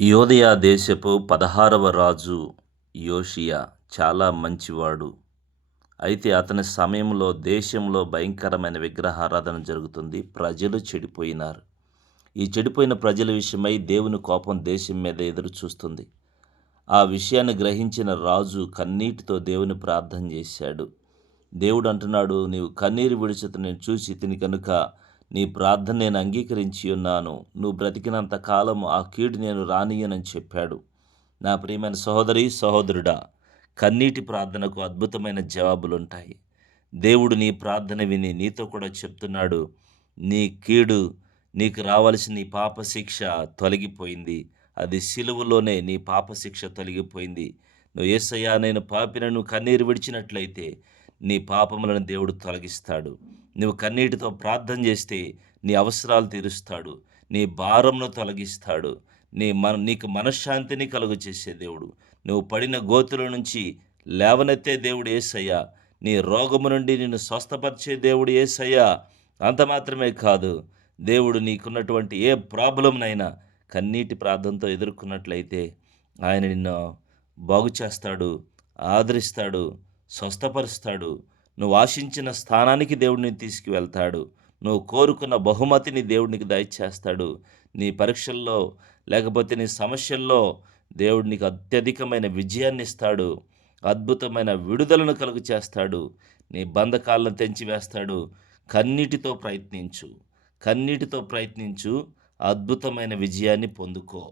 యోదయ దేశపు 16వ రాజు యోషియా చాలా మంచివాడు. అయితే అతని సమయంలో దేశంలో భయంకరమైన విగ్రహారాధన జరుగుతుంది. ప్రజలు చెడిపోయినారు. ఈ చెడిపోయిన ప్రజల విషయమై దేవుని కోపం దేశం మీద ఎదురు చూస్తుంది. ఆ విషయాన్ని గ్రహించిన రాజు కన్నీటితో దేవుని ప్రార్థన చేశాడు. దేవుడు అంటున్నాడు, నీవు కన్నీరు విడుచుట నేను చూసి తిని కనుక నీ ప్రార్థన నేను అంగీకరించి ఉన్నాను. నువ్వు బ్రతికినంత కాలం ఆ కీడు నేను రానియనని చెప్పాడు. నా ప్రియమైన సహోదరి సహోదరుడా, కన్నీటి ప్రార్థనకు అద్భుతమైన జవాబులుంటాయి. దేవుడు నీ ప్రార్థన విని నీతో కూడా చెప్తున్నాడు, నీ కీడు, నీకు రావలసిన నీ పాప శిక్ష తొలగిపోయింది. అది సిలువలోనే నీ పాప శిక్ష తొలగిపోయింది. నువ్వు యేసయ్యా నేను పాపినని నువ్వు కన్నీరు విడిచినట్లయితే నీ పాపములను దేవుడు తొలగిస్తాడు. నువ్వు కన్నీటితో ప్రార్థన చేస్తే నీ అవసరాలు తీరుస్తాడు. నీ భారమును తొలగిస్తాడు. నీకు మనశ్శాంతిని కలుగు చేసే దేవుడు. నువ్వు పడిన గోతుల నుంచి లేవనెత్తే దేవుడు యేసయ్యా. నీ రోగము నుండి నిన్ను స్వస్థపరిచే దేవుడు యేసయ్యా. అంత మాత్రమే కాదు, దేవుడు నీకున్నటువంటి ఏ ప్రాబ్లంనైనా కన్నీటి ప్రార్థనతో ఎదుర్కొన్నట్లయితే ఆయన నిన్ను బాగు చేస్తాడు, ఆదరిస్తాడు, స్వస్థపరుస్తాడు. నువ్వు ఆశించిన స్థానానికి దేవుడిని తీసుకువెళ్తాడు. నువ్వు కోరుకున్న బహుమతిని దేవుడికి దయచేస్తాడు. నీ పరీక్షల్లో లేకపోతే నీ సమస్యల్లో దేవుడు నీకు అత్యధికమైన విజయాన్ని ఇస్తాడు. అద్భుతమైన విడుదలను కలుగు చేస్తాడు. నీ బంధకాలను తెంచివేస్తాడు. కన్నీటితో ప్రయత్నించు, కన్నీటితో ప్రయత్నించు, అద్భుతమైన విజయాన్ని పొందుకో.